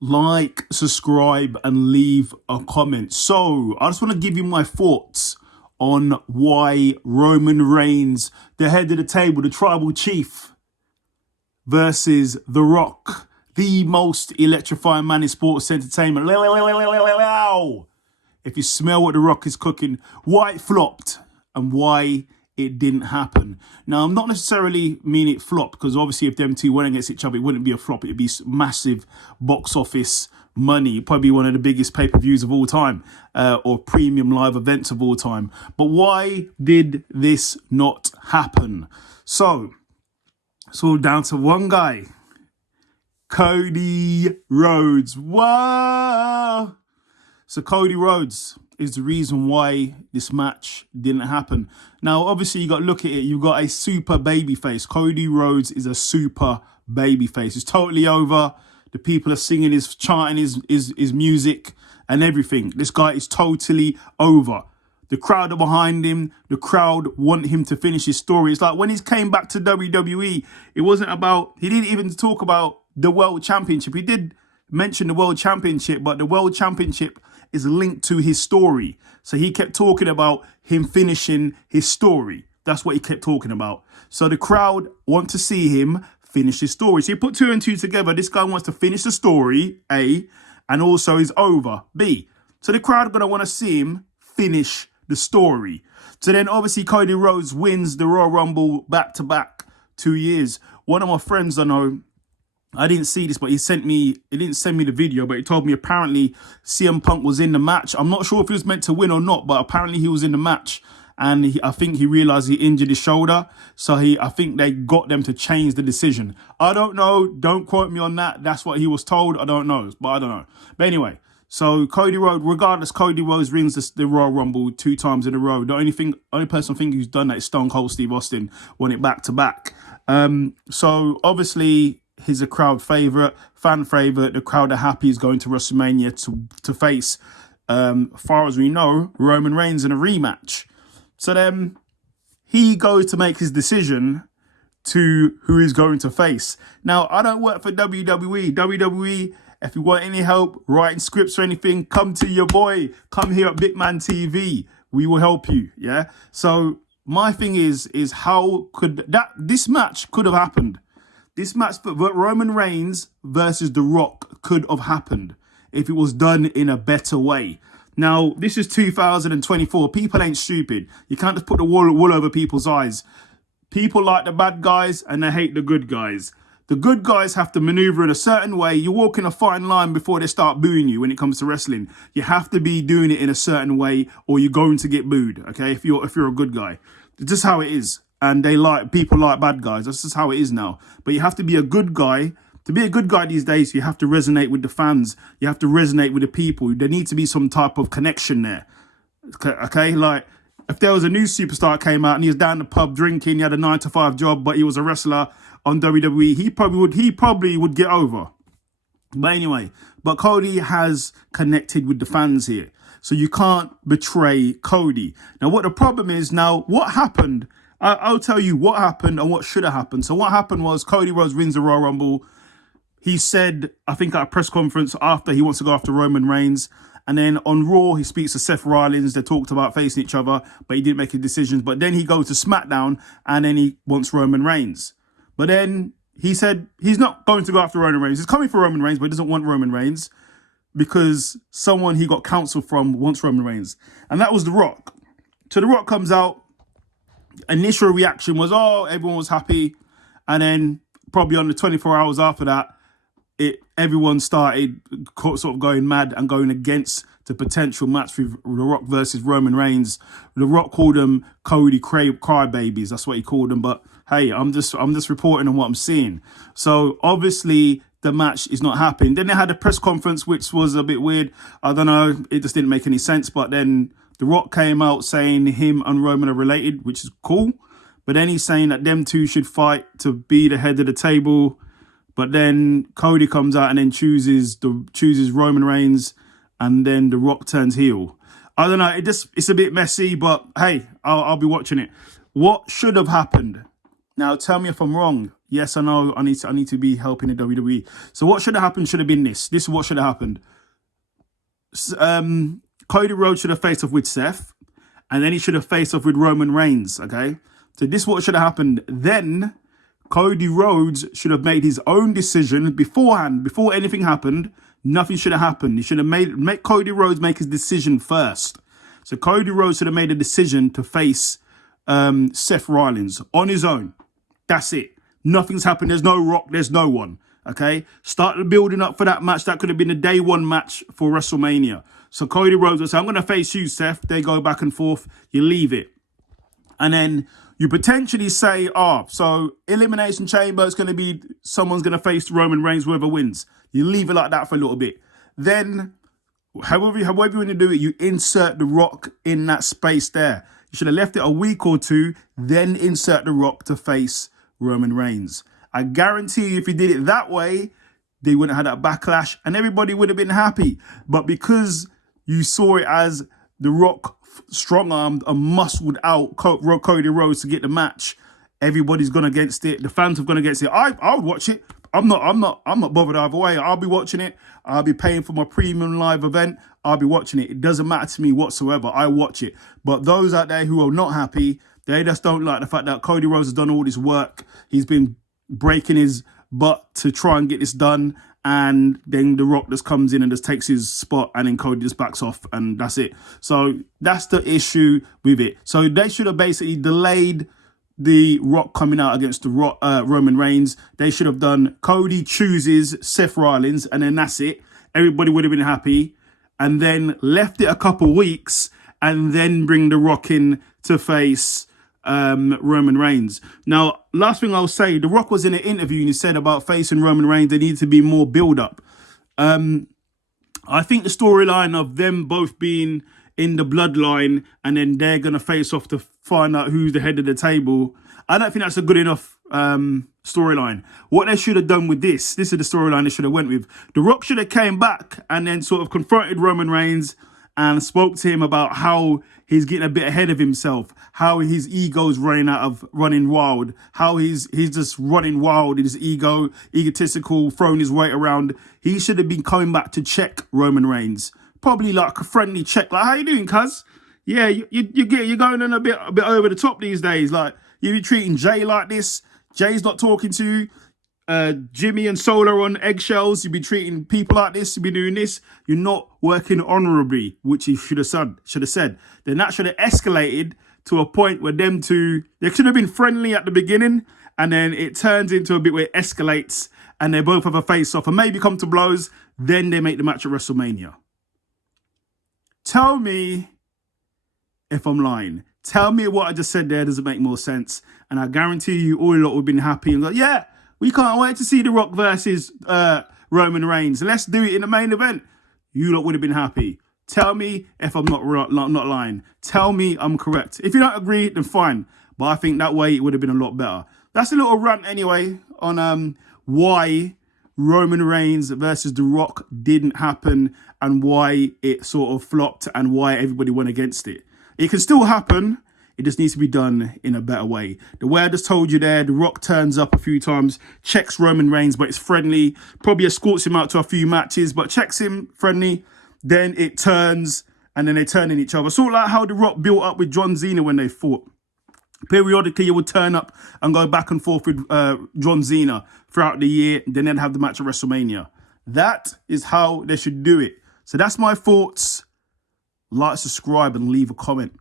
like, subscribe, and leave a comment. So I just want to give you my thoughts on why Roman Reigns, the head of the table, the tribal chief, versus The Rock, the most electrifying man in sports entertainment. If you smell what The Rock is cooking, why it flopped and why it didn't happen. Now, I'm not necessarily mean it flopped, because obviously if them two went against each other, it wouldn't be a flop. It'd be massive box office money, probably one of the biggest pay-per-views of all time, or premium live events of all time. But why did this not happen? So it's all down to one guy, Cody Rhodes. Whoa! So Cody Rhodes is the reason why this match didn't happen. Now, obviously, you got to look at it. You've got a super babyface. Cody Rhodes is a super babyface. It's totally over. The people are singing his, chanting his music and everything. This guy is totally over. The crowd are behind him. The crowd want him to finish his story. It's like when he came back to WWE, it wasn't about, he didn't even talk about the World Championship. He did mention the World Championship, but the World Championship is linked to his story. So he kept talking about him finishing his story. That's what he kept talking about. So the crowd want to see him finish his story. So you put two and two together. This guy wants to finish the story, A, and also is over, B. So the crowd are going to want to see him finish the story. So then obviously Cody Rhodes wins the Royal Rumble back-to-back 2 years. One of my friends I know, I didn't see this, but he didn't send me the video, but he told me apparently CM Punk was in the match. I'm not sure if he was meant to win or not, but apparently he was in the match. And I think he realized he injured his shoulder. So I think they got them to change the decision. I don't know. Don't quote me on that. That's what he was told. I don't know, but I don't know. But anyway, so Cody Rhodes, regardless, Cody Rhodes wins the Royal Rumble 2 times in a row. The only person I think who's done that is Stone Cold Steve Austin, won it back to back. So obviously, he's a crowd favorite, fan favorite. The crowd are happy he's going to WrestleMania to face, far as we know, Roman Reigns in a rematch. So then he goes to make his decision to who he's going to face. Now, I don't work for WWE. WWE, if you want any help writing scripts or anything, come to your boy. Come here at Big Man TV. We will help you, yeah? So my thing is how could this match could have happened. This match for Roman Reigns versus The Rock could have happened if it was done in a better way. Now, this is 2024. People ain't stupid. You can't just put the wool over people's eyes. People like the bad guys and they hate the good guys. The good guys have to maneuver in a certain way. You walk in a fine line before they start booing you when it comes to wrestling. You have to be doing it in a certain way or you're going to get booed, okay, if you're a good guy. It's just how it is. And people like bad guys. That's just how it is now. But you have to be a good guy. To be a good guy these days, you have to resonate with the fans. You have to resonate with the people. There needs to be some type of connection there. Okay? Like, if there was a new superstar that came out and he was down the pub drinking, he had a 9-to-5 job, but he was a wrestler on WWE, he probably would get over. But anyway, but Cody has connected with the fans here. So you can't betray Cody. Now, what the problem is now, what happened? I'll tell you what happened and what should have happened. So what happened was Cody Rhodes wins the Royal Rumble. He said, I think at a press conference after, he wants to go after Roman Reigns. And then on Raw, he speaks to Seth Rollins. They talked about facing each other, but he didn't make any decisions. But then he goes to SmackDown and then he wants Roman Reigns. But then he said he's not going to go after Roman Reigns. He's coming for Roman Reigns, but he doesn't want Roman Reigns because someone he got counsel from wants Roman Reigns. And that was The Rock. So The Rock comes out. Initial reaction was, oh, everyone was happy. And then probably on the 24 hours after that, everyone started sort of going mad and going against the potential match with The Rock versus Roman Reigns. The Rock called them Cody crybabies. That's what he called them. But hey, I'm just reporting on what I'm seeing. So obviously the match is not happening. Then they had a press conference, which was a bit weird. I don't know. It just didn't make any sense. But then The Rock came out saying him and Roman are related, which is cool. But then he's saying that them two should fight to be the head of the table. But then Cody comes out and then chooses Roman Reigns, and then The Rock turns heel. I don't know. It's a bit messy, but hey, I'll be watching it. What should have happened? Now, tell me if I'm wrong. Yes, I know. I need to be helping the WWE. So what should have happened should have been this. This is what should have happened. Cody Rhodes should have faced off with Seth, and then he should have faced off with Roman Reigns. Okay, so this is what should have happened. Then Cody Rhodes should have made his own decision beforehand, before anything happened. Nothing should have happened. He should have made Cody Rhodes make his decision first. So Cody Rhodes should have made a decision to face Seth Rollins on his own. That's it. Nothing's happened. There's no Rock. There's no one. Okay? Start building up for that match. That could have been a day one match for WrestleMania. So Cody Rhodes will say, I'm going to face you, Seth. They go back and forth. You leave it. And then you potentially say, so Elimination Chamber is going to be, someone's going to face Roman Reigns, whoever wins. You leave it like that for a little bit. Then, however you want to do it, you insert The Rock in that space there. You should have left it a week or two, then insert The Rock to face Roman Reigns. I guarantee you if you did it that way, they wouldn't have had that backlash and everybody would have been happy. But because you saw it as The Rock strong-armed and muscled out Cody Rhodes to get the match, everybody's gone against it. The fans have gone against it. I would watch it. I'm not bothered either way. I'll be watching it. I'll be paying for my premium live event. I'll be watching it. It doesn't matter to me whatsoever. I watch it. But those out there who are not happy, they just don't like the fact that Cody Rhodes has done all this work. He's been breaking his butt to try and get this done. And then The Rock just comes in and just takes his spot, and then Cody just backs off, and that's it. So that's the issue with it. So they should have basically delayed The Rock coming out against the Roman Reigns. They should have done Cody chooses Seth Rollins, and then that's it. Everybody would have been happy. And then left it a couple weeks, and then bring The Rock in to face Roman Reigns. Now, last thing I'll say, The Rock was in an interview and he said about facing Roman Reigns, there needed to be more build-up. I think the storyline of them both being in the bloodline and then they're going to face off to find out who's the head of the table, I don't think that's a good enough storyline. What they should have done with this is the storyline they should have went with. The Rock should have came back and then sort of confronted Roman Reigns and spoke to him about how he's getting a bit ahead of himself, how his ego's running wild, how he's just running wild in his egotistical, throwing his weight around. He should have been coming back to check Roman Reigns. Probably like a friendly check, like, how you doing, cuz? Yeah, you're going in a bit over the top these days. Like, you be treating Jay like this. Jay's not talking to you. Jimmy and Solo on eggshells. You be treating people like this. You be doing this. You're not working honorably, which he should have said. Then that should have escalated to a point where them two, they should have been friendly at the beginning, and then it turns into a bit where it escalates, and they both have a face-off and maybe come to blows. Then they make the match at WrestleMania. Tell me if I'm lying. Tell me what I just said there doesn't make more sense, and I guarantee you all lot would have been happy and go, yeah, we can't wait to see The Rock versus Roman Reigns. Let's do it in the main event. You lot would have been happy. Tell me if I'm not lying. Tell me I'm correct. If you don't agree, then fine. But I think that way it would have been a lot better. That's a little rant anyway on why Roman Reigns versus The Rock didn't happen and why it sort of flopped and why everybody went against it. It can still happen. It just needs to be done in a better way. The way I just told you there, The Rock turns up a few times, checks Roman Reigns, but it's friendly. Probably escorts him out to a few matches, but checks him friendly. Then it turns, and then they turn in each other. Sort of like how The Rock built up with John Cena when they fought. Periodically, he would turn up and go back and forth with John Cena throughout the year. Then they'd have the match at WrestleMania. That is how they should do it. So that's my thoughts. Like, subscribe, and leave a comment.